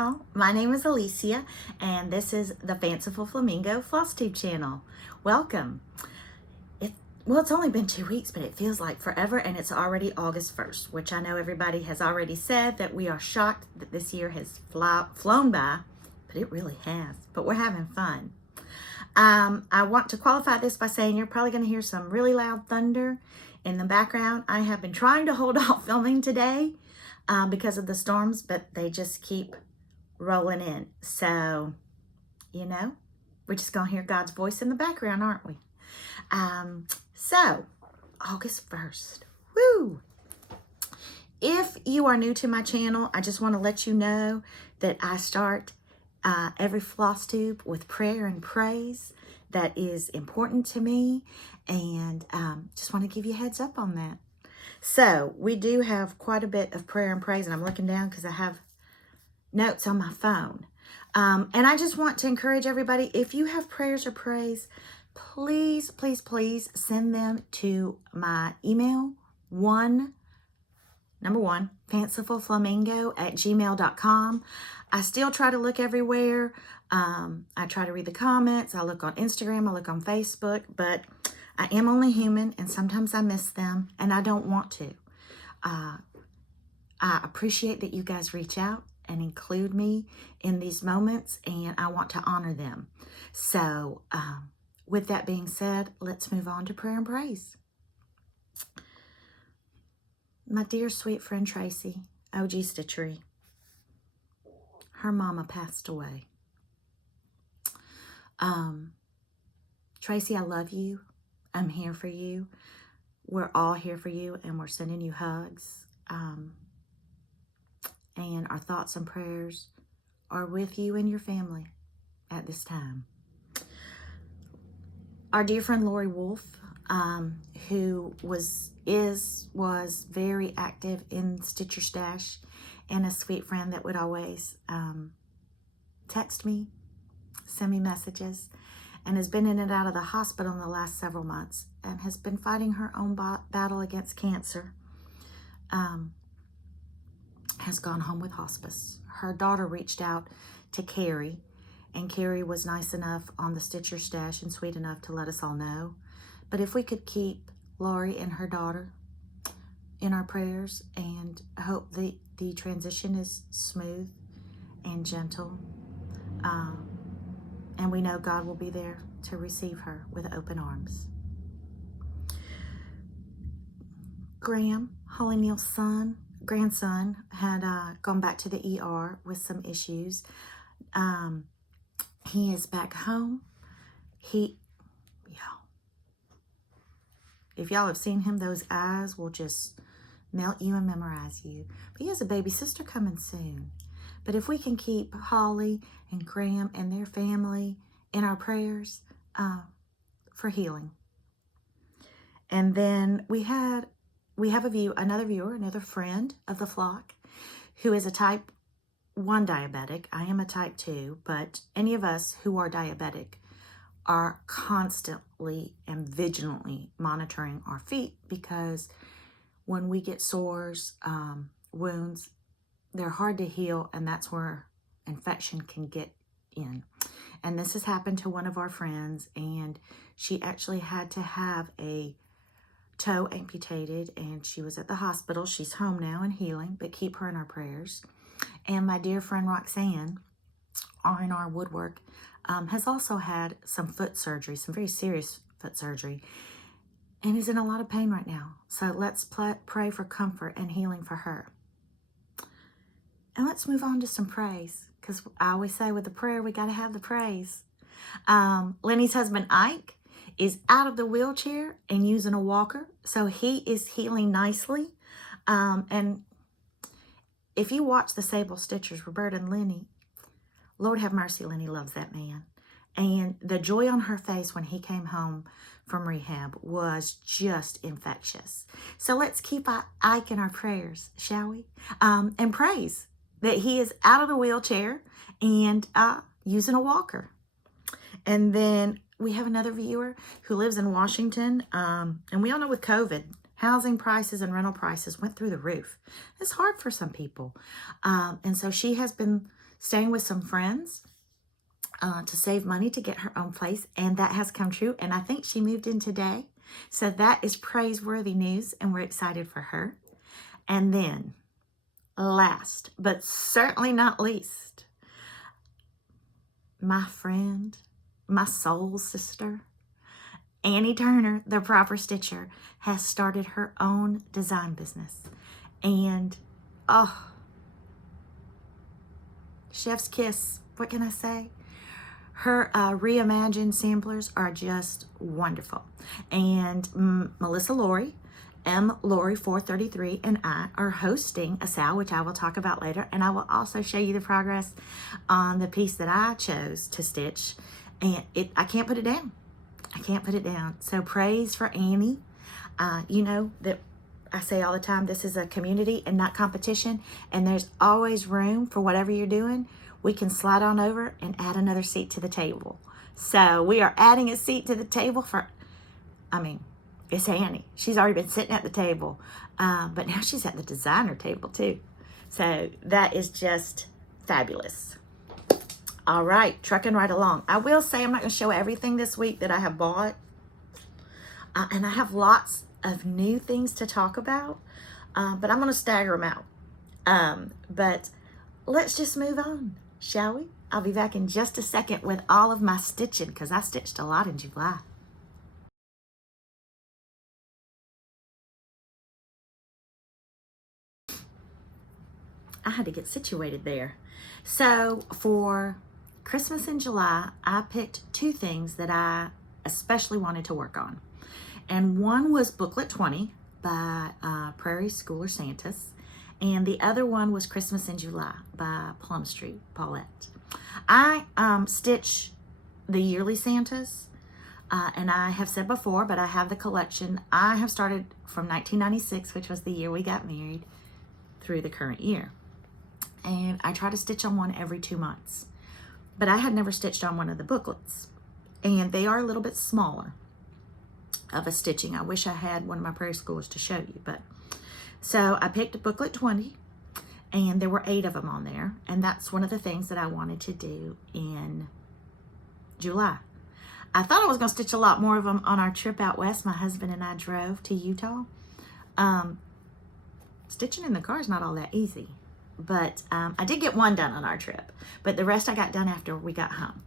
y'all. My name is Alicia, and this is the Fanciful Flamingo flosstube channel. Welcome. It's only been 2 weeks, but it feels like forever, and it's already August 1st, which I know everybody has already said that we are shocked that this year has flown by, but it really has. But we're having fun. I want to qualify this by saying you're probably going to hear some really loud thunder in the background. I have been trying to hold off filming today because of the storms, but they just keep rolling in. So, you know, we're just going to hear God's voice in the background, aren't we? So, August 1st. Woo! If you are new to my channel, I just want to let you know that I start every floss tube with prayer and praise. That is important to me, and just want to give you a heads up on that. So we do have quite a bit of prayer and praise, and I'm looking down because I have notes on my phone. And I just want to encourage everybody, if you have prayers or praise, please, please, please send them to my email, number one, fancifulflamingo@gmail.com. I still try to look everywhere. I try to read the comments. I look on Instagram. I look on Facebook. But I am only human, and sometimes I miss them, and I don't want to. I appreciate that you guys reach out and include me in these moments, and I want to honor them. So with that being said, let's move on to prayer and praise. My dear sweet friend Tracy, OG Stitchery, her mama passed away. Tracy, I love you. I'm here for you. We're all here for you, and we're sending you hugs. And our thoughts and prayers are with you and your family at this time. Our dear friend Lori Wolf, who was very active in Stitch Your Stash, and a sweet friend that would always text me, send me messages, and has been in and out of the hospital in the last several months, and has been fighting her own battle against cancer, has gone home with hospice. Her daughter reached out to Carrie, and Carrie was nice enough on the Stitch Your Stash and sweet enough to let us all know. But if we could keep Lori and her daughter in our prayers, and hope the transition is smooth and gentle. And we know God will be there to receive her with open arms. Graham, Holly Neal's grandson, had gone back to the ER with some issues. He is back home. If y'all have seen him, those eyes will just melt you and memorize you. But he has a baby sister coming soon. But if we can keep Holly and Graham and their family in our prayers for healing. And then we have another friend of the flock, who is a type 1 diabetic. I am a type 2, but any of us who are diabetic are constantly and vigilantly monitoring our feet, because when we get sores, wounds, they're hard to heal, and that's where infection can get in. And this has happened to one of our friends, and she actually had to have a toe amputated, and she was at the hospital. She's home now and healing, but keep her in our prayers. And my dear friend Roxanne, R&R Woodwork, has also had some foot surgery, some very serious foot surgery, and is in a lot of pain right now. So let's pray for comfort and healing for her. And let's move on to some praise, because I always say with the prayer, we got to have the praise. Lenny's husband, Ike, is out of the wheelchair and using a walker, so he is healing nicely. And if you watch the Sable Stitchers, Roberta and Lenny, Lord have mercy, Lenny loves that man. And the joy on her face when he came home from rehab was just infectious. So let's keep Ike in our prayers, shall we? And praise that he is out of the wheelchair and using a walker. And then we have another viewer who lives in Washington. And we all know with COVID, housing prices and rental prices went through the roof. It's hard for some people. And so she has been staying with some friends to save money to get her own place, and that has come true, and I think she moved in today. So that is praiseworthy news, and we're excited for her. And then, last but certainly not least, my friend, my soul sister, Annie Turner, the Proper Stitcher, has started her own design business. And, oh, chef's kiss, what can I say? Her reimagined samplers are just wonderful. And Melissa Laurie, M. Laurie 433, and I are hosting a sale, which I will talk about later. And I will also show you the progress on the piece that I chose to stitch. And I can't put it down. I can't put it down. So praise for Annie. You know that I say all the time, this is a community and not competition. And there's always room for whatever you're doing. We can slide on over and add another seat to the table. So we are adding a seat to the table for, it's Annie. She's already been sitting at the table, but now she's at the designer table too. So that is just fabulous. All right, trucking right along. I will say I'm not going to show everything this week that I have bought. And I have lots of new things to talk about, but I'm going to stagger them out. But let's just move on, shall we? I'll be back in just a second with all of my stitching, because I stitched a lot in July. I had to get situated there. So for Christmas in July, I picked two things that I especially wanted to work on. And one was Booklet 20 by Prairie Schooler Santas. And the other one was Christmas in July by Plum Street Paulette. I stitch the yearly Santas. And I have said before, but I have the collection. I have started from 1996, which was the year we got married, through the current year. And I try to stitch on one every 2 months. But I had never stitched on one of the booklets. And they are a little bit smaller of a stitching. I wish I had one of my Prairie Schoolers to show you. But so I picked Booklet 20, and there were 8 of them on there. And that's one of the things that I wanted to do in July. I thought I was going to stitch a lot more of them on our trip out west. My husband and I drove to Utah. Stitching in the car is not all that easy. But I did get one done on our trip. But the rest I got done after we got home.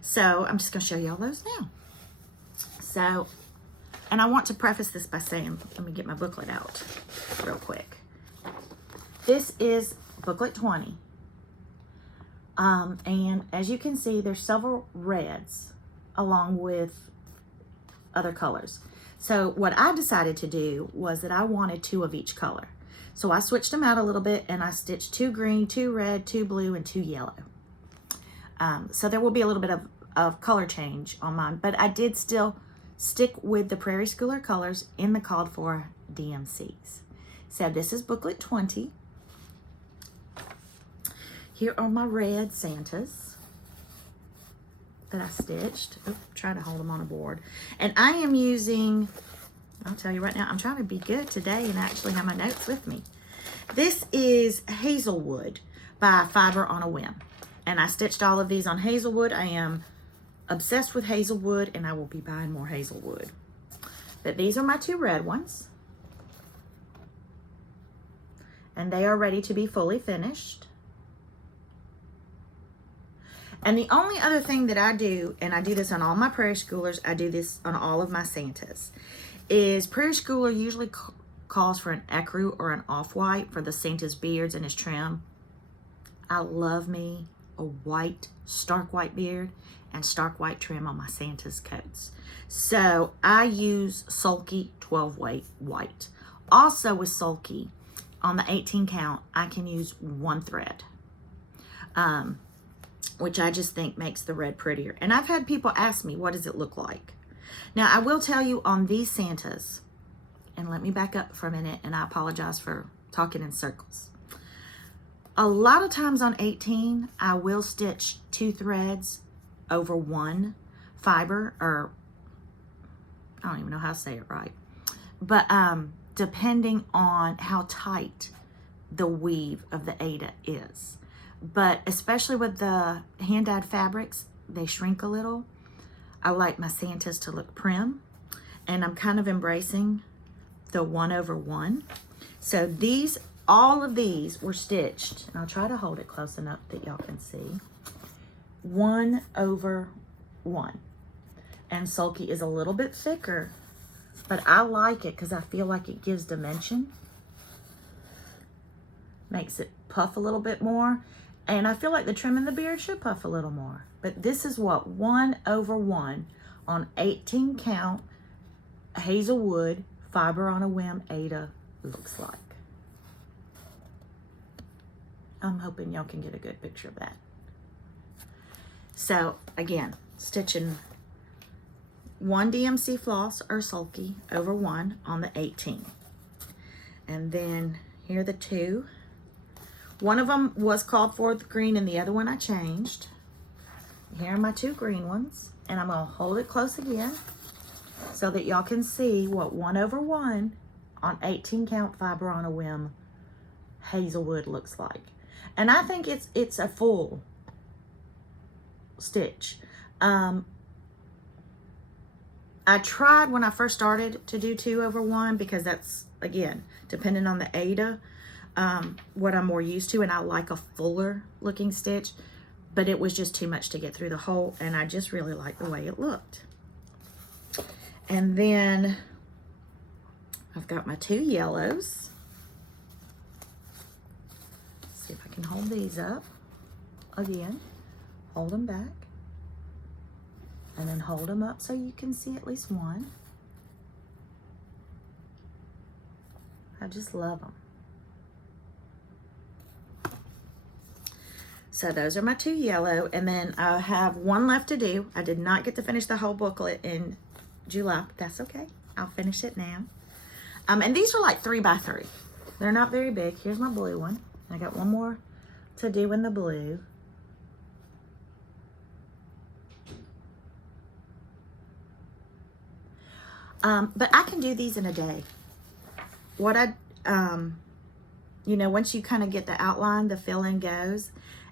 So I'm just going to show you all those now. So, and I want to preface this by saying, let me get my booklet out real quick. This is Booklet 20. And as you can see, there's several reds along with other colors. So what I decided to do was that I wanted 2 of each color. So I switched them out a little bit, and I stitched 2 green, 2 red, 2 blue, and 2 yellow. So there will be a little bit of color change on mine, but I did still stick with the Prairie Schooler colors in the called for DMCs. So this is Booklet 20. Here are my red Santas that I stitched. Oh, try to hold them on a board. And I am using, I'll tell you right now, I'm trying to be good today and actually have my notes with me. This is Hazelwood by Fiber on a Whim. And I stitched all of these on Hazelwood. I am obsessed with Hazelwood, and I will be buying more Hazelwood. But these are my 2 red ones. And they are ready to be fully finished. And the only other thing that I do, and I do this on all my Prairie Schoolers, I do this on all of my Santas, is Prairie Schooler usually calls for an ecru or an off-white for the Santa's beards and his trim. I love me a white, stark white beard and stark white trim on my Santa's coats. So I use Sulky 12 weight white. Also with Sulky, on the 18 count, I can use 1 thread, which I just think makes the red prettier. And I've had people ask me, what does it look like? Now, I will tell you on these Santas, and let me back up for a minute, and I apologize for talking in circles. A lot of times on 18, I will stitch 2 threads over 1 fiber, or I don't even know how to say it right. But depending on how tight the weave of the Aida is. but especially with the hand-dyed fabrics, they shrink a little. I like my Santas to look prim, and I'm kind of embracing the 1/1. So these, all of these were stitched, and I'll try to hold it close enough that y'all can see. 1/1. And Sulky is a little bit thicker, but I like it because I feel like it gives dimension. Makes it puff a little bit more. And I feel like the trim in the beard should puff a little more. But this is what 1/1 on 18 count Hazelwood fiber on a whim Ada looks like. I'm hoping y'all can get a good picture of that. So again, stitching 1 DMC floss or Sulky over 1 on the 18. And then here are the two. One of them was called for the green and the other one I changed. Here are my two green ones. And I'm going to hold it close again so that y'all can see what 1/1 on 18 count fiber on a whim Hazelwood looks like. And I think it's a full stitch. I tried when I first started to do 2/1 because that's, again, depending on the Ada, what I'm more used to, and I like a fuller looking stitch, but it was just too much to get through the hole, and I just really liked the way it looked. And then I've got my two yellows. Let's see if I can hold these up again. Hold them back. And then hold them up so you can see at least one. I just love them. So those are my two yellow, and then I have one left to do. I did not get to finish the whole booklet in July, but that's okay. I'll finish it now. And these are like 3x3. They're not very big. Here's my blue one. I got one more to do in the blue. But I can do these in a day. What you know, once you kind of get the outline, the fill-in goes,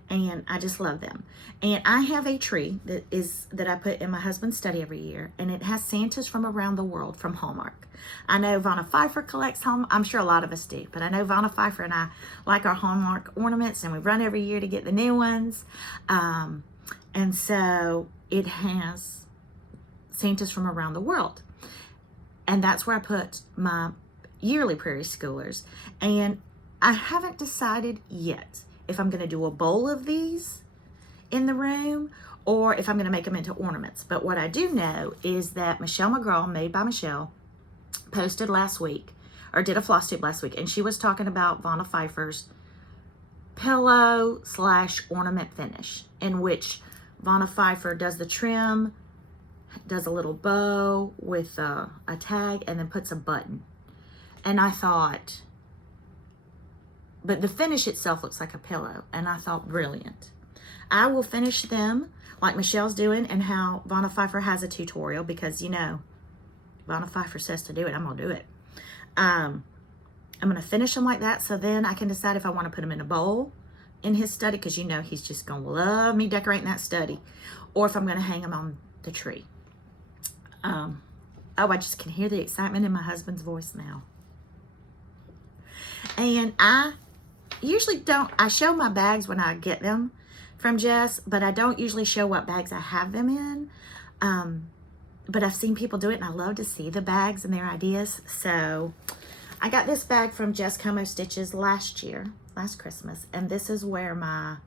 and I just love them. And I have a tree that I put in my husband's study every year, and it has Santas from around the world from Hallmark. I know Vanna Pfeiffer collects Hallmark. I'm sure a lot of us do, but I know Vanna Pfeiffer and I like our Hallmark ornaments, and we run every year to get the new ones. And so it has Santas from around the world. And that's where I put my yearly Prairie Schoolers. And I haven't decided yet if I'm going to do a bowl of these in the room or if I'm going to make them into ornaments. But what I do know is that Michelle McGraw, Made by Michelle, posted last week, or did a flosstube last week, and she was talking about Vanna Pfeiffer's pillow/ornament finish, in which Vanna Pfeiffer does the trim, does a little bow with a tag, and then puts a button. And I thought, but the finish itself looks like a pillow, and I thought, brilliant. I will finish them like Michelle's doing, and how Vanna Pfeiffer has a tutorial, because, you know, Vanna Pfeiffer says to do it, I'm gonna do it. I'm gonna finish them like that, so then I can decide if I want to put them in a bowl in his study, because you know he's just gonna love me decorating that study, or if I'm gonna hang them on the tree. Oh, I just can hear the excitement in my husband's voice now. And I usually don't, I show my bags when I get them from Jess, but I don't usually show what bags I have them in. But I've seen people do it, and I love to see the bags and their ideas. So I got this bag from Jess Como Stitches last Christmas, and this is where my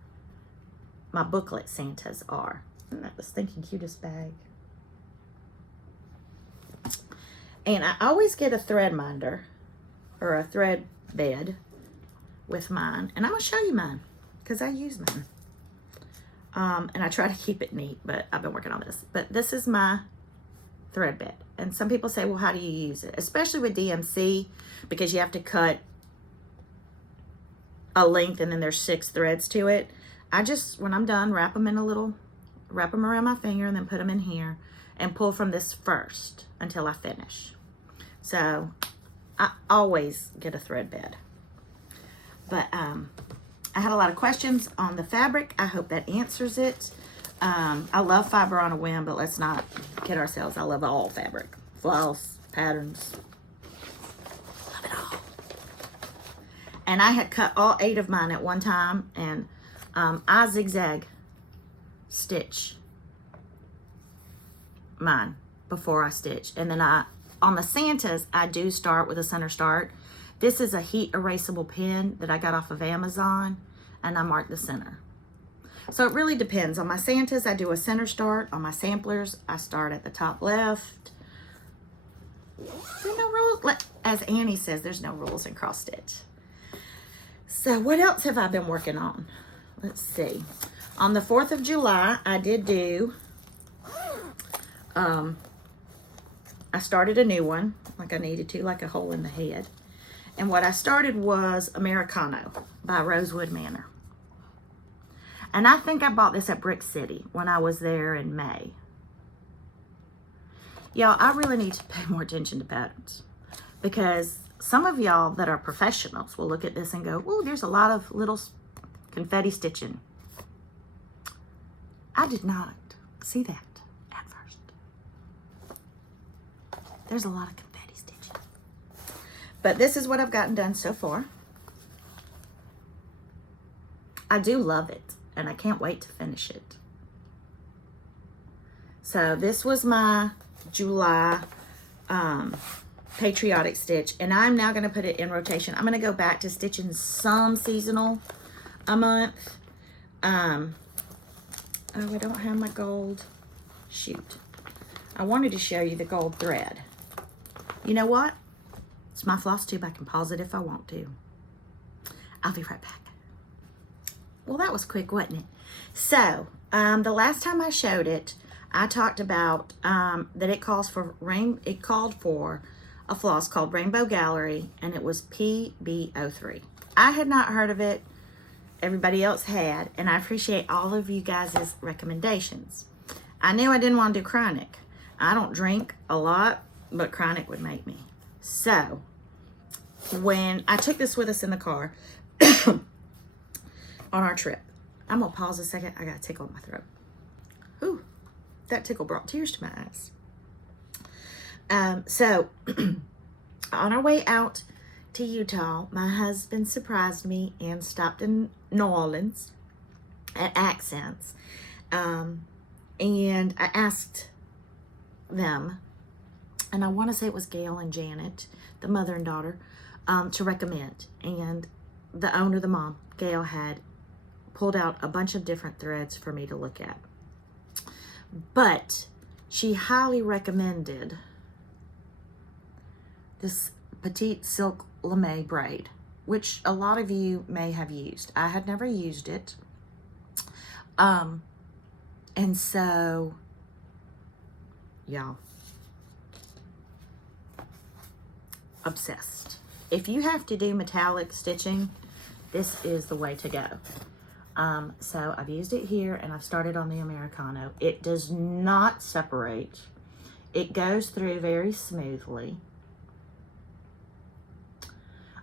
booklet Santas are. Isn't that the stinking cutest bag? And I always get a thread minder or a thread bed with mine. And I'm going to show you mine because I use mine. And I try to keep it neat, but I've been working on this. But this is my thread bed. And some people say, well, how do you use it? Especially with DMC, because you have to cut a length and then there's 6 threads to it. I just, when I'm done, wrap them around my finger and then put them in here and pull from this first until I finish. So I always get a thread bed. But I I had a lot of questions on the fabric. I hope that answers it. I love fiber on a whim, but let's not kid ourselves. I love all fabric, floss, patterns. Love it all. And I had cut all 8 of mine at one time, and I zigzag stitch mine before I stitch. And then on the Santas, I do start with a center start. This is a heat erasable pen that I got off of Amazon, and I marked the center. So it really depends. On my Santas, I do a center start. On my samplers, I start at the top left. There's no rules. As Annie says, there's no rules in cross stitch. So what else have I been working on? Let's see. On the 4th of July, I did do, I started a new one, like I needed to, like a hole in the head. And what I started was Americano by Rosewood Manor. And I think I bought this at Brick City when I was there in May. Y'all, I really need to pay more attention to patterns, because some of y'all that are professionals will look at this and go, oh, there's a lot of little confetti stitching. I did not see that at first. There's a lot of confetti stitching. But this is what I've gotten done so far. I do love it, and I can't wait to finish it. So this was my July patriotic stitch, and I'm now going to put it in rotation. I'm going to go back to stitching some seasonal a month. Oh, I don't have my gold. Shoot. I wanted to show you the gold thread. You know what? It's my floss tube. I can pause it if I want to. I'll be right back. Well, that was quick, wasn't it? So, the last time I showed it, I talked about that it called for a floss called Rainbow Gallery, and it was PB03. I had not heard of it. Everybody else had, and I appreciate all of you guys' recommendations. I knew I didn't want to do chronic. I don't drink a lot, but chronic would make me. So, when I took this with us in the car on our trip, I'm going to pause a second. I got a tickle in my throat. Ooh, that tickle brought tears to my eyes. So, on our way out to Utah, my husband surprised me and stopped in New Orleans at Accents. And I asked them, and I want to say it was Gail and Janet, the mother and daughter, to recommend. And the owner, the mom, Gail, had pulled out a bunch of different threads for me to look at. But she highly recommended this Petite Silk Lame braid, which a lot of you may have used. I had never used it. And so, y'all, obsessed. If you have to do metallic stitching, this is the way to go. So I've used it here, and I've started on the Americano. It does not separate. It goes through very smoothly.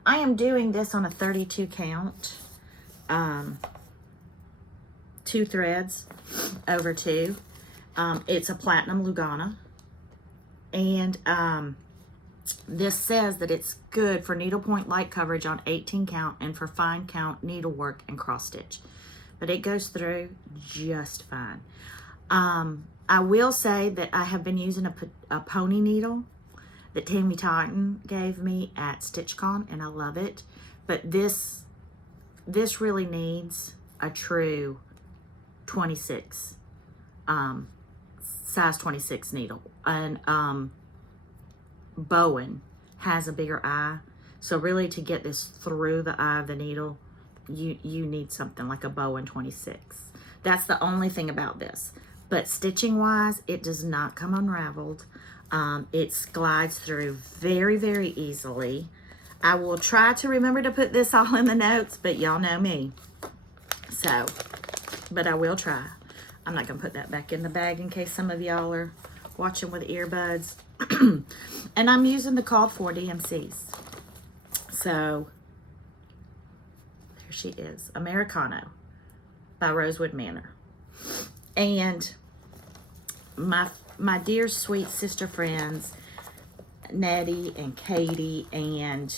I am doing this on a 32 count, 2 threads over 2. It's a platinum Lugana, and this says that it's good for needlepoint light coverage on 18 count and for fine count needlework and cross stitch, but it goes through just fine. I will say that I have been using a pony needle that Tammy Totten gave me at StitchCon, and I love it. But this really needs a true 26, size 26 needle. And Bowen has a bigger eye, so really to get this through the eye of the needle, you need something like a Bowen 26. That's the only thing about this. But stitching wise, it does not come unraveled. It glides through very, very easily. I will try to remember to put this all in the notes, but y'all know me. So, but I will try. I'm not going to put that back in the bag in case some of y'all are watching with earbuds. And I'm using the called for DMCs. So, she is. Americano by Rosewood Manor. And my dear sweet sister friends, Nettie and Katie and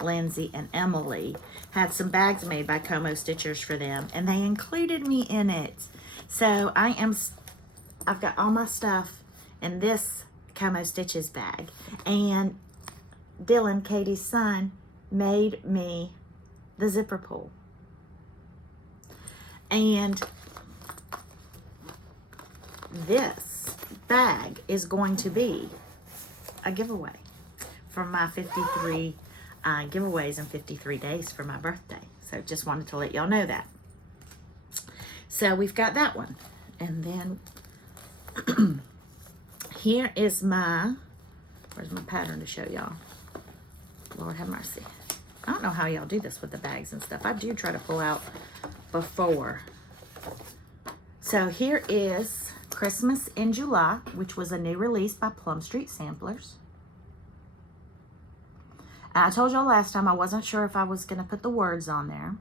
Lindsay and Emily, had some bags made by Como Stitchers for them, and they included me in it. So I've got all my stuff in this Como Stitches bag, and Dylan, Katie's son, made me the zipper pull. And this bag is going to be a giveaway for my 53 giveaways in 53 days for my birthday. So just wanted to let y'all know that. So we've got that one. And then here is where's my pattern to show y'all? Lord have mercy. I don't know how y'all do this with the bags and stuff. I do try to pull out before. So here is Christmas in July, which was a new release by Plum Street Samplers. I told y'all last time I wasn't sure if I was going to put the words on there.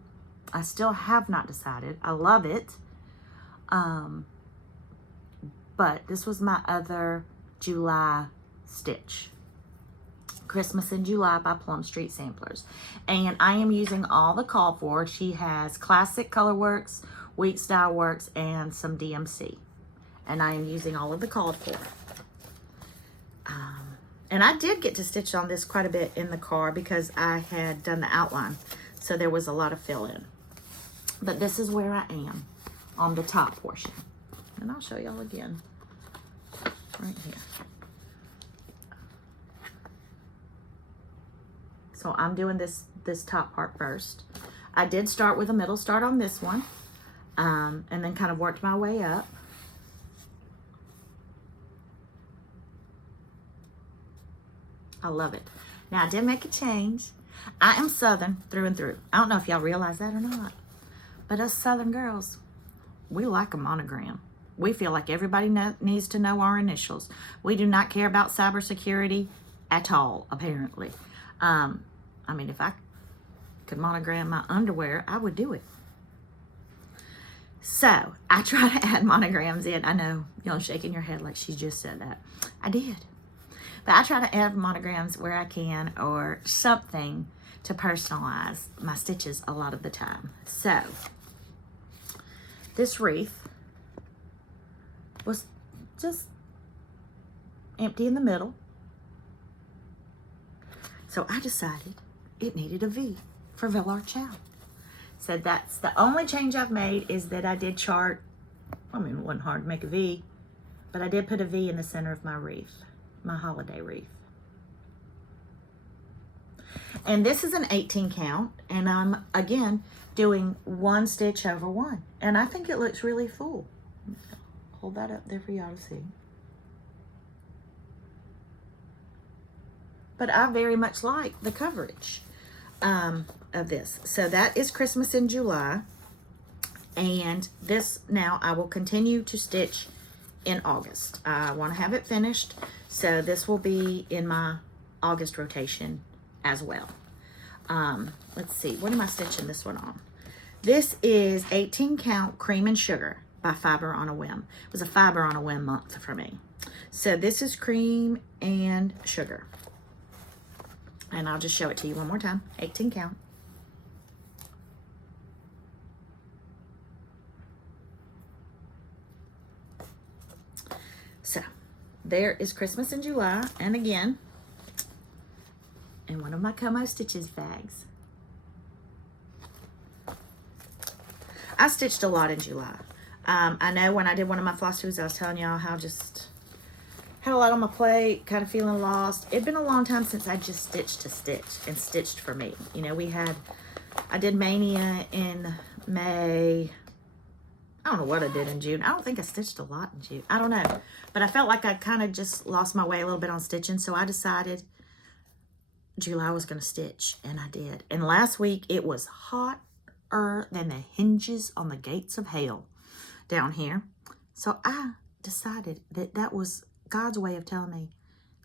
I still have not decided. I love it. But this was my other July stitch. Christmas in July by Plum Street Samplers. And I am using all the call for. She has Classic Colorworks, Wheat Style Works, and some DMC. And I am using all of the called for. And I did get to stitch on this quite a bit in the car because I had done the outline. So there was a lot of fill in. But this is where I am on the top portion. And I'll show y'all again. Right here. So I'm doing this top part first. I did start with a middle start on this one. And then kind of worked my way up. I love it. Now, I did make a change. I am Southern through and through. I don't know if y'all realize that or not. But us Southern girls, we like a monogram. We feel like everybody needs to know our initials. We do not care about cybersecurity at all, apparently. I mean, if I could monogram my underwear, I would do it. So, I try to add monograms in. I know y'all shaking your head like she just said that. I did. But I try to add monograms where I can or something to personalize my stitches a lot of the time. So, this wreath was just empty in the middle. So I decided it needed a V for Velar Chow. So that's the only change I've made, is that I did chart. I mean, it wasn't hard to make a V, but I did put a V in the center of my wreath. My holiday wreath. And this is an 18 count, and I'm again doing one stitch over one, and I think it looks really full. Hold that up there for y'all to see. But I very much like the coverage of this. So that is Christmas in July, and this now I will continue to stitch in August. I want to have it finished, so this will be in my August rotation as well. Let's see, what am I stitching this one on? This is 18 count Cream and Sugar by Fiber on a Whim. It was a Fiber on a Whim month for me. So this is Cream and Sugar. And I'll just show it to you one more time. 18 count. So, there is Christmas in July, and again, in one of my Como Stitches bags. I stitched a lot in July. I know when I did one of my floss tubes, I was telling y'all how just had a lot on my plate, kind of feeling lost. It'd been a long time since I just stitched to stitch and stitched for me. You know, I did Mania in May. I don't know what I did in June. I don't think I stitched a lot in June. I don't know. But I felt like I kind of just lost my way a little bit on stitching. So I decided July was going to stitch. And I did. And last week it was hotter than the hinges on the gates of hell down here. So I decided that that was God's way of telling me,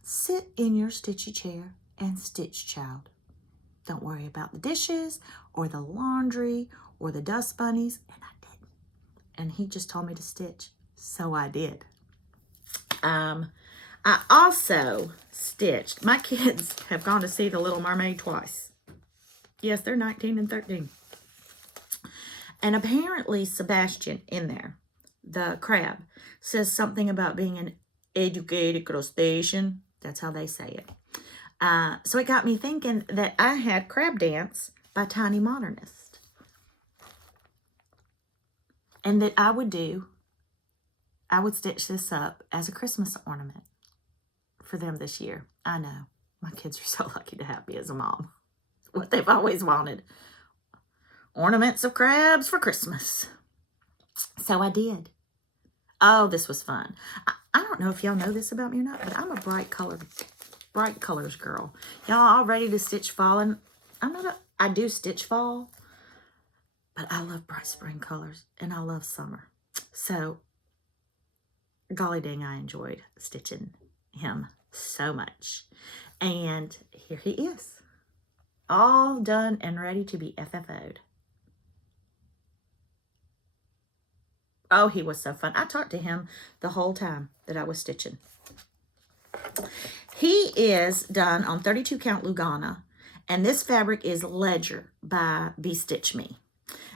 sit in your stitchy chair and stitch, child. Don't worry about the dishes or the laundry or the dust bunnies. And I didn't. And he just told me to stitch. So I did. I also stitched. My kids have gone to see The Little Mermaid twice. Yes, they're 19 and 13. And apparently Sebastian in there, the crab, says something about being an educated crustacean. That's how they say it. So it got me thinking that I had Crab Dance by Tiny Modernist. And that I would stitch this up as a Christmas ornament for them this year. I know. My kids are so lucky to have me as a mom. What they've always wanted. Ornaments of crabs for Christmas. So I did. Oh, this was fun. I don't know if y'all know this about me or not, but I'm a bright colors girl. Y'all all ready to stitch fall? And I do stitch fall, but I love bright spring colors and I love summer. So, golly dang, I enjoyed stitching him so much. And here he is. All done and ready to be FFO'd. Oh, he was so fun. I talked to him the whole time that I was stitching. He is done on 32 count Lugana, and this fabric is Ledger by Be Stitch Me.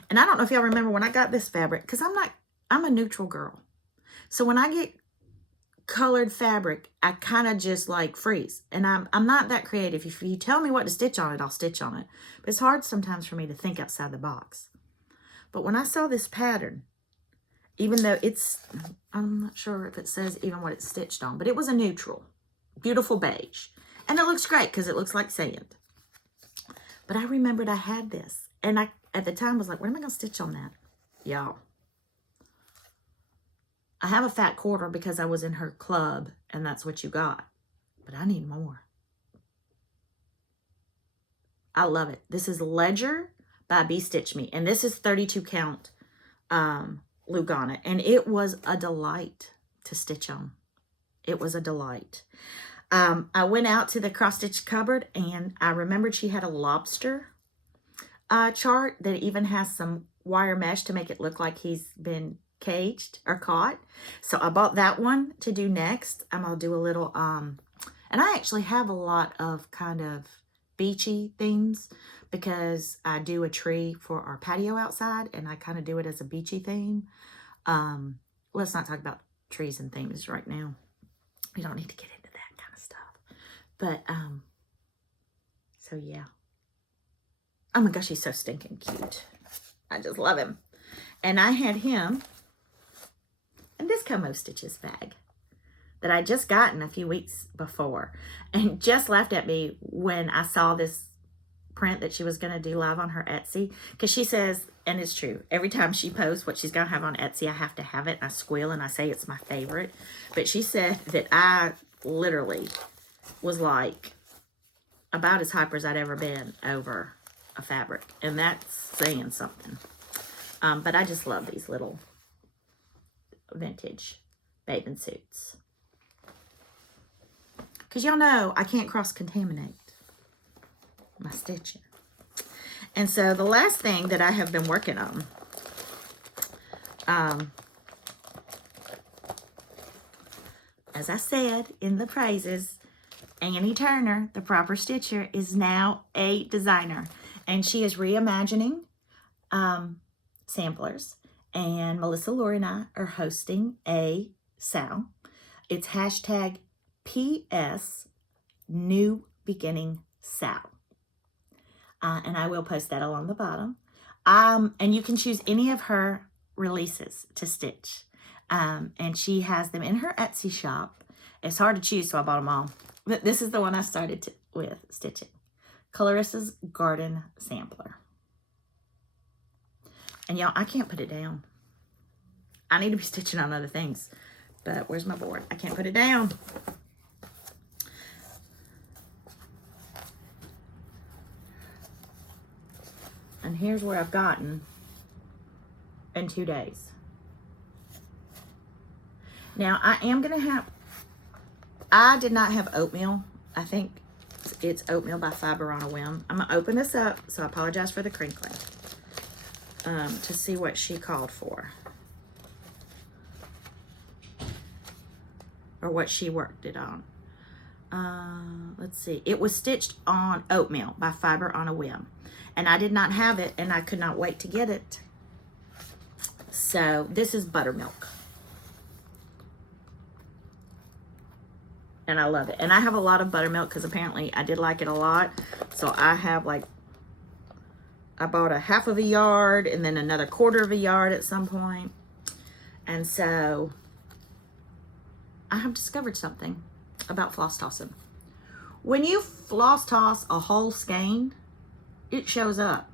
And I don't know if y'all remember when I got this fabric, because I'm a neutral girl. So when I get colored fabric, I kind of just like freeze. And I'm not that creative. If you tell me what to stitch on it, I'll stitch on it. But it's hard sometimes for me to think outside the box. But when I saw this pattern, even though I'm not sure if it says even what it's stitched on, but it was a neutral, beautiful beige. And it looks great because it looks like sand. But I remembered I had this. And I, at the time, was like, what am I going to stitch on that? Y'all. I have a fat quarter because I was in her club, and that's what you got. But I need more. I love it. This is Ledger by Be Stitch Me. And this is 32 count Lugana. And it was a delight to stitch on. It was a delight. I went out to the cross-stitch cupboard, and I remembered she had a lobster chart that even has some wire mesh to make it look like he's been caged or caught. So I bought that one to do next. I'll do a little, and I actually have a lot of kind of beachy themes because I do a tree for our patio outside, and I kind of do it as a beachy theme. Let's not talk about trees and themes right now. We don't need to get into that kind of stuff. But, so yeah. Oh my gosh, he's so stinking cute. I just love him. And I had him in this Como Stitches bag that I just gotten a few weeks before, and just laughed at me when I saw this print that she was going to do live on her Etsy, because she says, and it's true, every time she posts what she's going to have on Etsy, I have to have it. I squeal and I say it's my favorite. But she said that I literally was like about as hyper as I'd ever been over a fabric, and that's saying something. But I just love these little vintage bathing suits, because y'all know I can't cross-contaminate my stitching. And so the last thing that I have been working on, as I said in the praises, Annie Turner, the proper stitcher, is now a designer, and she is reimagining samplers. And Melissa, Lori, and I are hosting a SAL. It's hashtag PS New Beginning SAL. And I will post that along the bottom. And you can choose any of her releases to stitch. And she has them in her Etsy shop. It's hard to choose, so I bought them all. But this is the one I started with stitching. Clarissa's Garden Sampler. And y'all, I can't put it down. I need to be stitching on other things. But where's my board? I can't put it down. And here's where I've gotten in 2 days. Now, I did not have oatmeal. I think It's Oatmeal by Fiber on a Whim. I'm going to open this up, so I apologize for the crinkling, to see what she called for. Or what she worked it on. Let's see. It was stitched on Oatmeal by Fiber on a Whim. And I did not have it, and I could not wait to get it. So this is buttermilk. And I love it. And I have a lot of buttermilk because apparently I did like it a lot. So I have like, I bought a half of a yard and then another quarter of a yard at some point. And so I have discovered something about floss tossing. When you floss toss a whole skein, it shows up.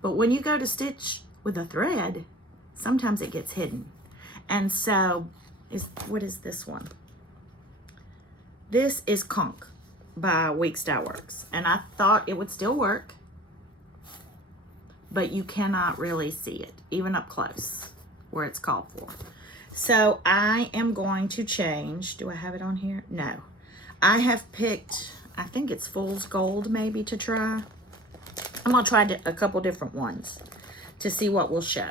But when you go to stitch with a thread, sometimes it gets hidden. And so, what is this one? This is Conch by Weeks Dye Works. And I thought it would still work, but you cannot really see it, even up close, where it's called for. So I am going to change. Do I have it on here? No. I have picked, I think it's Fool's Gold maybe to try. I'm going to try a couple different ones to see what will show.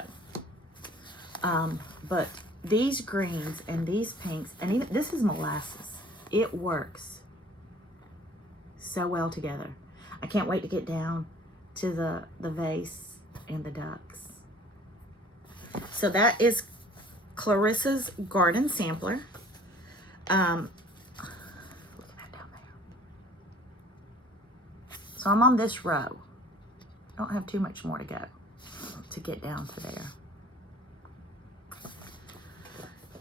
But these greens and these pinks, and even this is molasses. It works so well together. I can't wait to get down to the vase and the ducks. So that is Clarissa's Garden Sampler. Look at that down there. So I'm on this row. I don't have too much more to go to get down to there.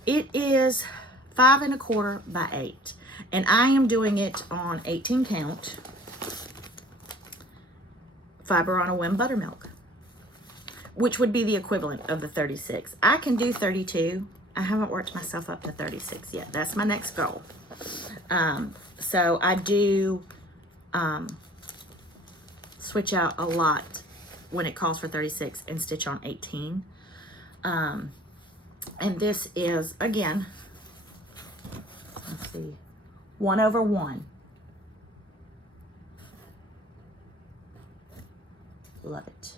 It is 5 1/4 by 8, and I am doing it on 18 count Fiber on a Whim buttermilk, which would be the equivalent of the 36. I can do 32. I haven't worked myself up to 36 yet. That's my next goal. So I do switch out a lot when it calls for 36 and stitch on 18. And this is, again, let's see, 1/1. Love it.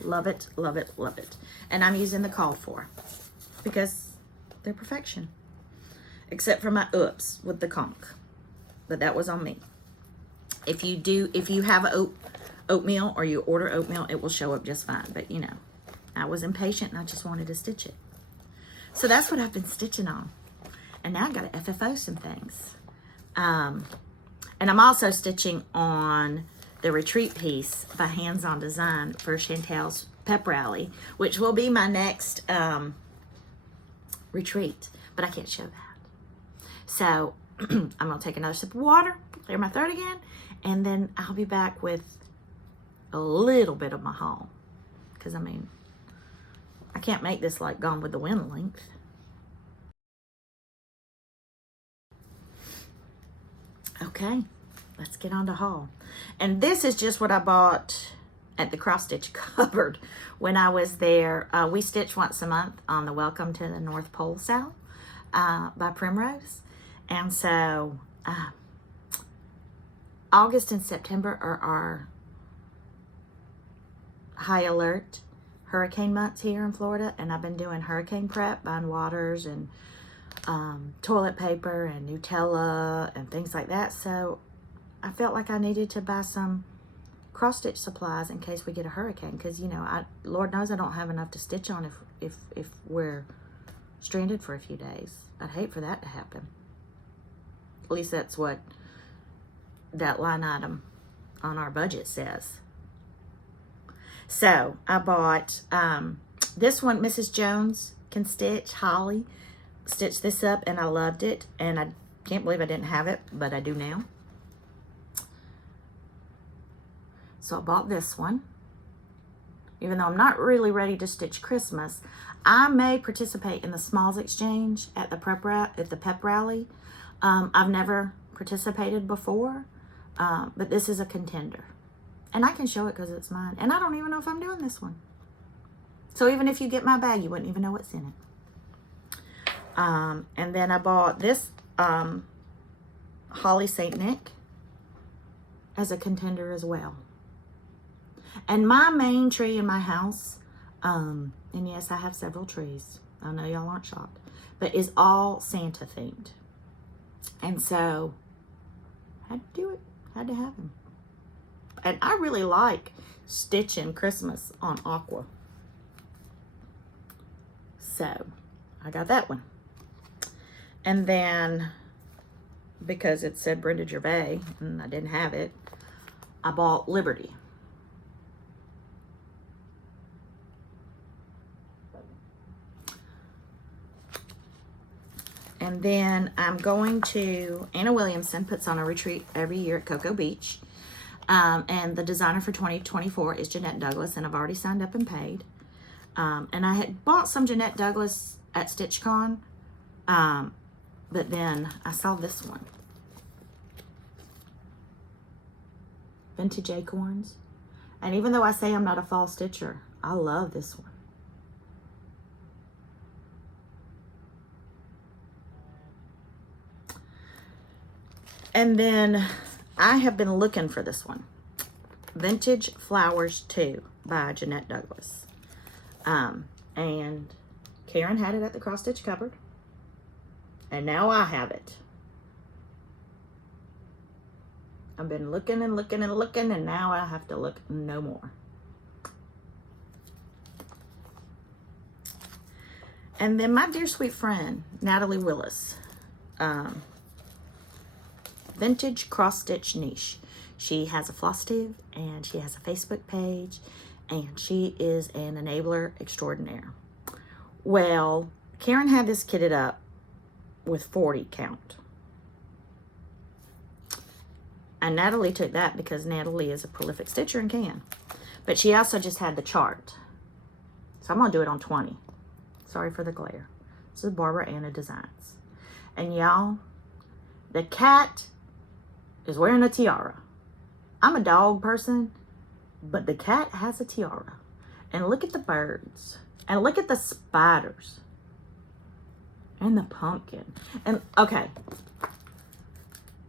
Love it, love it, love it. And I'm using the called for because they're perfection. Except for my oops with the conch. But that was on me. If you have oatmeal or you order oatmeal, it will show up just fine. But you know, I was impatient and I just wanted to stitch it. So that's what I've been stitching on. And now I got to FFO some things. And I'm also stitching on the retreat piece by Hands On Design for Chantel's Pep Rally, which will be my next retreat, but I can't show that. So I'm gonna take another sip of water, clear my throat again, and then I'll be back with a little bit of my haul. Because I mean, I can't make this like Gone with the Wind length. Okay, let's get on to haul. And this is just what I bought at the cross stitch cupboard when I was there. We stitch once a month on the Welcome to the North Pole sale by Primrose. And so August and September are our high alert hurricane months here in Florida. And I've been doing hurricane prep, buying waters and toilet paper and Nutella and things like that. So I felt like I needed to buy some cross stitch supplies in case we get a hurricane, because you know, Lord knows I don't have enough to stitch on if we're stranded for a few days. I'd hate for that to happen. At least that's what that line item on our budget says. So I bought this one, Mrs. Jones Can Stitch, Holly. Stitched this up and I loved it, and I can't believe I didn't have it, but I do now. So I bought this one. Even though I'm not really ready to stitch Christmas, I may participate in the Smalls Exchange at the Pep Rally. I've never participated before, but this is a contender. And I can show it because it's mine. And I don't even know if I'm doing this one. So even if you get my bag, you wouldn't even know what's in it. And then I bought this Holly St. Nick. as a contender as well. And my main tree in my house, and yes, I have several trees. I know y'all aren't shocked, but is all Santa themed. And so, had to do it. Had to have him. And I really like stitching Christmas on aqua. So, I got that one. And then, because it said Brenda Gervais, and I didn't have it, I bought Liberty. And then I'm going to, Anna Williamson puts on a retreat every year at Cocoa Beach. And the designer for 2024 is Jeanette Douglas, and I've already signed up and paid. And I had bought some Jeanette Douglas at StitchCon, but then I saw this one. Vintage Acorns. And even though I say I'm not a fall stitcher, I love this one. And then I have been looking for this one. Vintage Flowers 2 by Jeanette Douglas. And Karen had it at the cross stitch cupboard. And now I have it. I've been looking and looking and looking, and now I have to look no more. And then my dear sweet friend, Natalie Willis. Vintage cross stitch niche. She has a flosstube and she has a Facebook page, and she is an enabler extraordinaire. Well, Karen had this kitted up with 40 count. And Natalie took that because Natalie is a prolific stitcher and can. But she also just had the chart. So I'm going to do it on 20. Sorry for the glare. This is Barbara Anna Designs. And y'all, the cat is wearing a tiara. I'm a dog person, but the cat has a tiara. And look at the birds. And look at the spiders. And the pumpkin. And okay,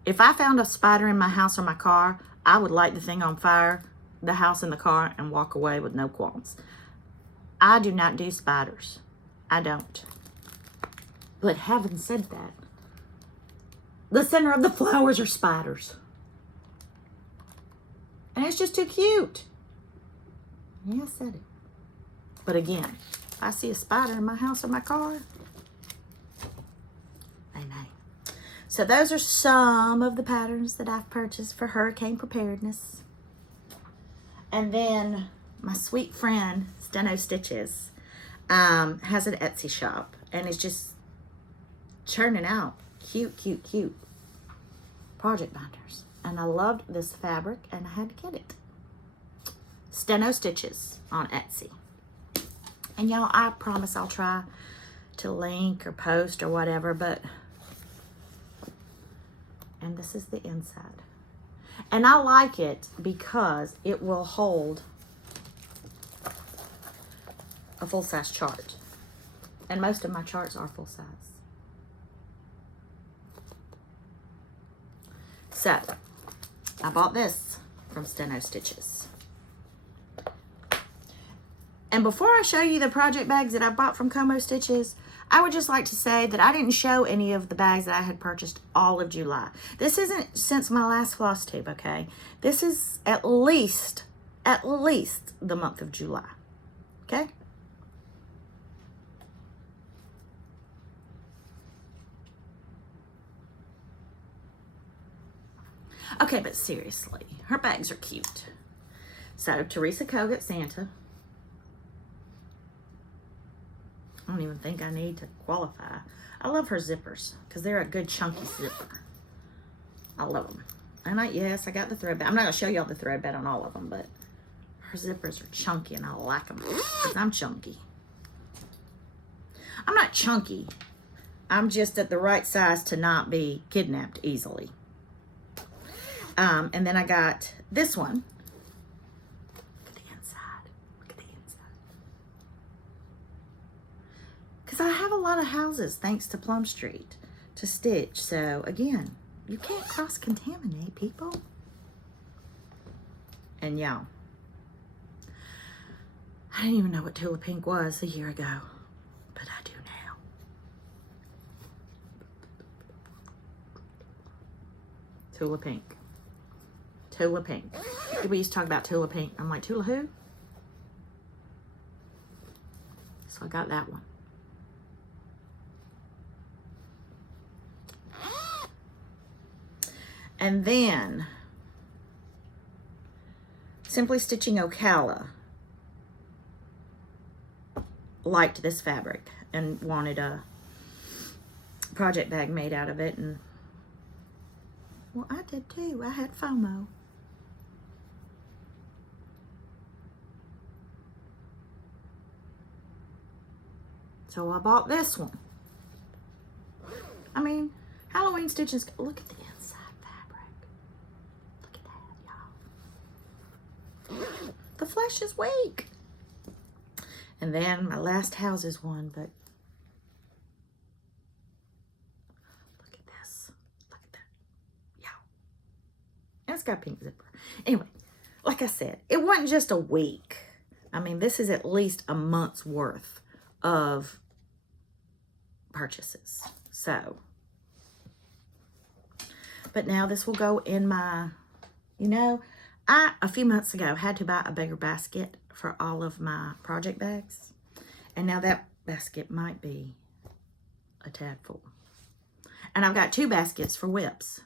if I found a spider in my house or my car, I would light the thing on fire, the house and the car, and walk away with no qualms. I do not do spiders. I don't. But having said that, the center of the flowers are spiders. And it's just too cute. Yeah, I said it. But again, if I see a spider in my house or my car, they may. So those are some of the patterns that I've purchased for hurricane preparedness. And then my sweet friend, Steno Stitches, has an Etsy shop. And it's just churning out cute, cute, cute project binders. And I loved this fabric and I had to get it. Steno Stitches on Etsy. And y'all, I promise I'll try to link or post or whatever, but, and this is the inside. And I like it because it will hold a full-size chart. And most of my charts are full-size. So, I bought this from Steno Stitches. And before I show you the project bags that I bought from Como Stitches, I would just like to say that I didn't show any of the bags that I had purchased all of July. This isn't since my last floss tube, okay? This is at least the month of July, okay? Okay, but seriously, her bags are cute. So, Teresa Kogut Santa. I don't even think I need to qualify. I love her zippers because they're a good chunky zipper. I love them. And yes, I got the thread bed. I'm not going to show y'all the thread bed on all of them, but her zippers are chunky and I like them because I'm chunky. I'm not chunky. I'm just at the right size to not be kidnapped easily. And then I got this one. Look at the inside. Look at the inside. Because I have a lot of houses, thanks to Plum Street, to stitch. So, again, you can't cross-contaminate, people. And y'all, I didn't even know what Tula Pink was a year ago, but I do now. Tula Pink. Tula Pink. People used to talk about Tula Pink. I'm like, Tula who? So I got that one. And then Simply Stitching Ocala liked this fabric and wanted a project bag made out of it. And well, I did too. I had FOMO. So I bought this one. I mean, Halloween stitches. Look at the inside fabric. Look at that, y'all. The flesh is weak. And then my last houses one, but look at this. Look at that. Y'all. And it's got a pink zipper. Anyway, like I said, it wasn't just a week. I mean, this is at least a month's worth of purchases. So, but now this will go in my, I, a few months ago, had to buy a bigger basket for all of my project bags. And now that basket might be a tad full. And I've got 2 baskets for whips.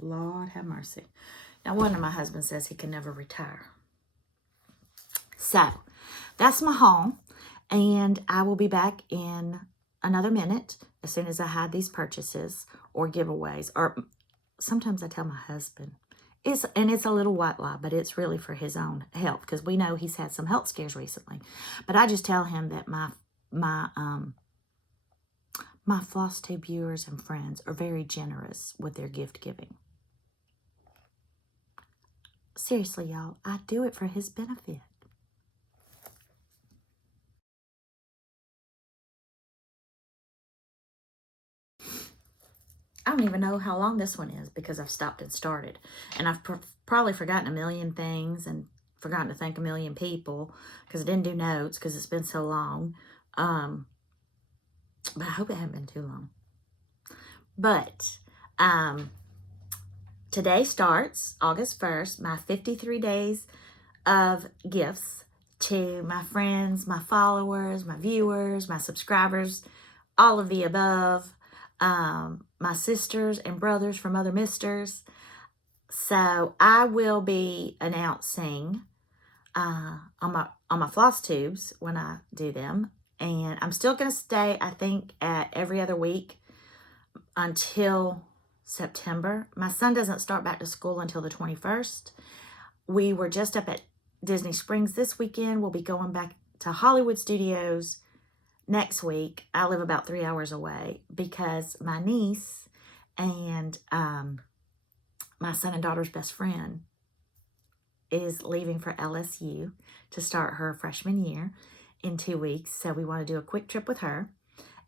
Lord have mercy. No wonder my husband says he can never retire. So, that's my haul. And I will be back in another minute as soon as I had these purchases or giveaways. Or sometimes I tell my husband. It's a little white lie, but it's really for his own health, because we know he's had some health scares recently. But I just tell him that my flosstube viewers and friends are very generous with their gift giving. Seriously, y'all, I do it for his benefit. I don't even know how long this one is because I've stopped and started. And I've probably forgotten a million things and forgotten to thank a million people because I didn't do notes because it's been so long. But I hope it hasn't been too long. But today starts, August 1st, my 53 days of gifts to my friends, my followers, my viewers, my subscribers, all of the above. My sisters and brothers from other misters. So I will be announcing on my floss tubes when I do them. And I'm still going to stay, I think, at every other week until September. My son doesn't start back to school until the 21st. We were just up at Disney Springs this weekend. We'll be going back to Hollywood Studios next week. I live about 3 hours away because my niece and my son and daughter's best friend is leaving for LSU to start her freshman year in 2 weeks. So we want to do a quick trip with her.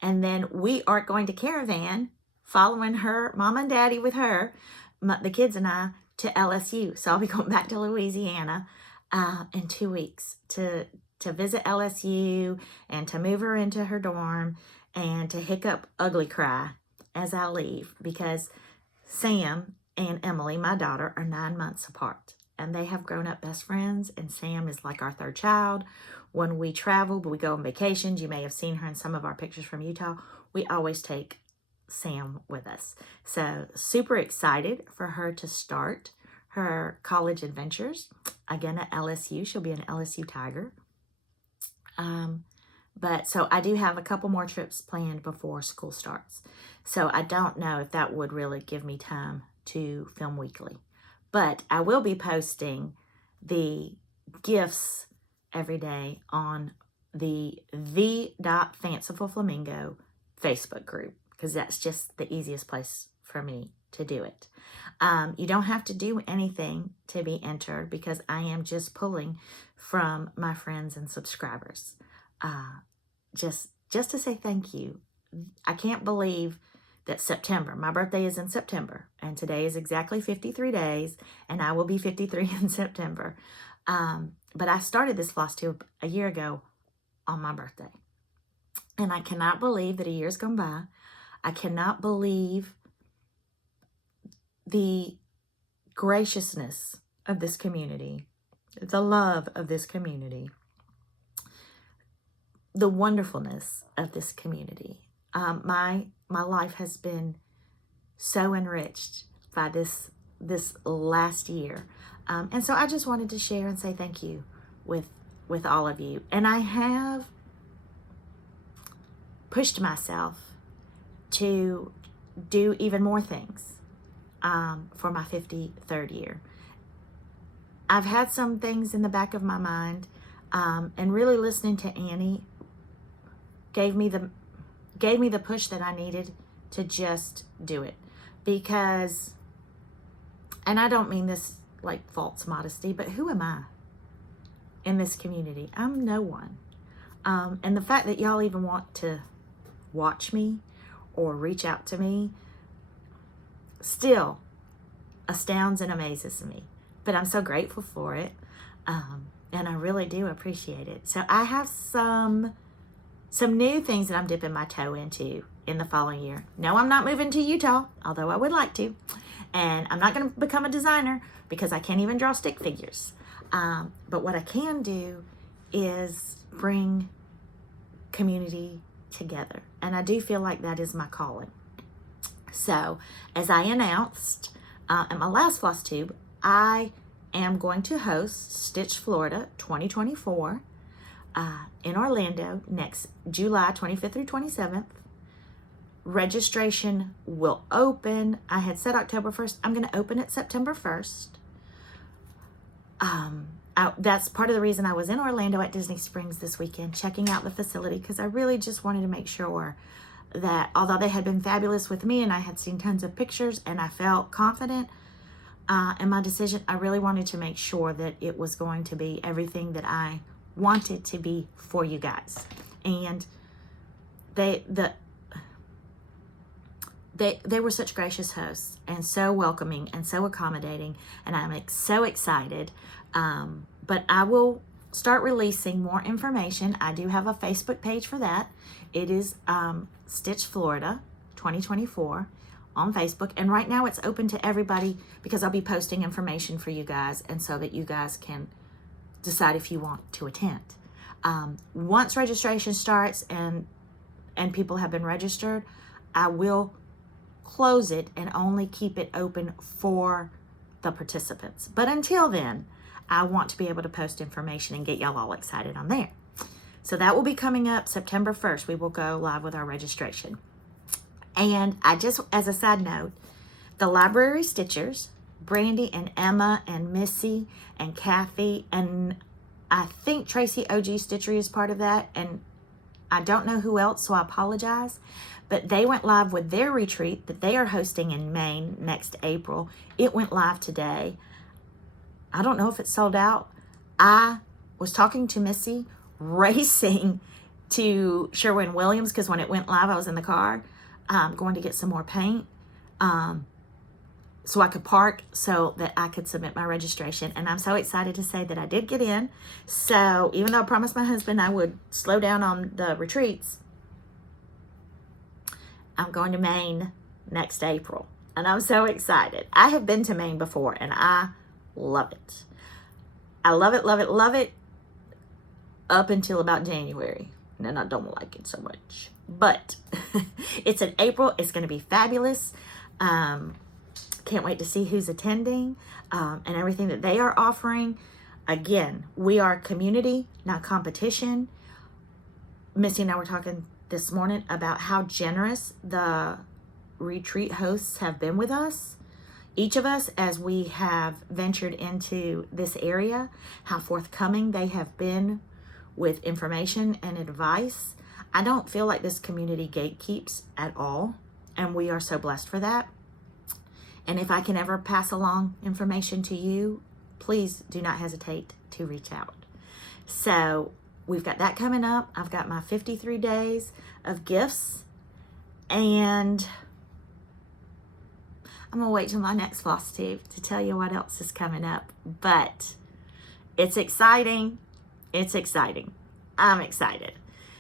And then we are going to caravan following her, mom and daddy with her, the kids and I, to LSU. So I'll be going back to Louisiana in 2 weeks to visit LSU and to move her into her dorm and to hiccup ugly cry as I leave, because Sam and Emily, my daughter, are 9 months apart and they have grown up best friends, and Sam is like our 3rd child. When we travel, we go on vacations, you may have seen her in some of our pictures from Utah, we always take Sam with us. So super excited for her to start her college adventures. Again, at LSU, she'll be an LSU Tiger. But so I do have a couple more trips planned before school starts. So I don't know if that would really give me time to film weekly. But I will be posting the gifts every day on the Fanciful Flamingo Facebook group, because that's just the easiest place for me to do it. You don't have to do anything to be entered because I am just pulling from my friends and subscribers. Just to say thank you. I can't believe that September, my birthday is in September, and today is exactly 53 days, and I will be 53 in September. But I started this floss tube a year ago on my birthday. And I cannot believe that a year's gone by. I cannot believe the graciousness of this community, the love of this community, the wonderfulness of this community. My life has been so enriched by this last year. And so I just wanted to share and say thank you with all of you. And I have pushed myself to do even more things for my 53rd year. I've had some things in the back of my mind, and really listening to Annie gave me the push that I needed to just do it. Because, and I don't mean this like false modesty, but who am I in this community? I'm no one. And the fact that y'all even want to watch me or reach out to me still astounds and amazes me. But I'm so grateful for it. And I really do appreciate it. So I have some new things that I'm dipping my toe into in the following year. No, I'm not moving to Utah, although I would like to. And I'm not going to become a designer because I can't even draw stick figures. But what I can do is bring community together. And I do feel like that is my calling. So as I announced in my last floss tube, I am going to host Stitch Florida 2024 in Orlando next July 25th through 27th. Registration will open. I had said October 1st. I'm going to open it September 1st. That's part of the reason I was in Orlando at Disney Springs this weekend, checking out the facility, because I really just wanted to make sure that although they had been fabulous with me and I had seen tons of pictures and I felt confident in my decision, I really wanted to make sure that it was going to be everything that I wanted to be for you guys. And they were such gracious hosts and so welcoming and so accommodating, and I'm so excited. But I will start releasing more information. I do have a Facebook page for that. It is Stitch Florida 2024 on Facebook, and right now it's open to everybody because I'll be posting information for you guys, and so that you guys can decide if you want to attend. Once registration starts and people have been registered, I will close it and only keep it open for the participants. But until then, I want to be able to post information and get y'all all excited on there. So that will be coming up September 1st. We will go live with our registration. And I just, as a side note, the Library Stitchers, Brandy and Emma and Missy and Kathy, and I think Tracy OG Stitchery is part of that, and I don't know who else, so I apologize. But they went live with their retreat that they are hosting in Maine next April. It went live today. I don't know if it's sold out. I was talking to Missy, racing to Sherwin-Williams, because when it went live, I was in the car going to get some more paint so I could park so that I could submit my registration. And I'm so excited to say that I did get in. So even though I promised my husband I would slow down on the retreats, I'm going to Maine next April. And I'm so excited. I have been to Maine before, and I love it. I love it, love it, love it up until about January. And then I don't like it so much. But it's in April. It's going to be fabulous. Can't wait to see who's attending and everything that they are offering. Again, we are community, not competition. Missy and I were talking this morning about how generous the retreat hosts have been with us. Each of us, as we have ventured into this area, how forthcoming they have been with information and advice. I don't feel like this community gatekeeps at all, and we are so blessed for that. And if I can ever pass along information to you, please do not hesitate to reach out. So we've got that coming up. I've got my 53 days of gifts, and I'm going to wait till my next floss tube to tell you what else is coming up. But it's exciting. It's exciting. I'm excited.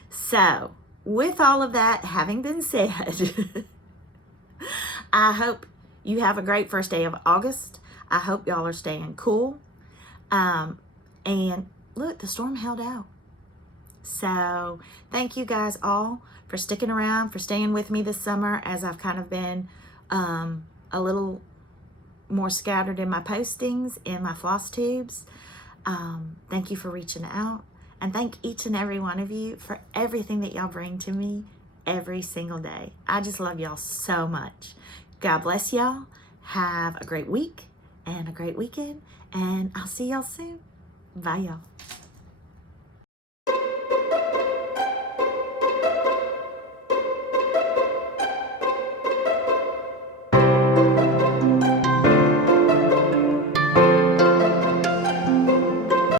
So, with all of that having been said, I hope you have a great first day of August. I hope y'all are staying cool. And look, the storm held out. So thank you guys all for sticking around, for staying with me this summer as I've kind of been a little more scattered in my postings, in my floss tubes. Thank you for reaching out. And thank each and every one of you for everything that y'all bring to me every single day. I just love y'all so much. God bless y'all. Have a great week and a great weekend. And I'll see y'all soon. Bye, y'all.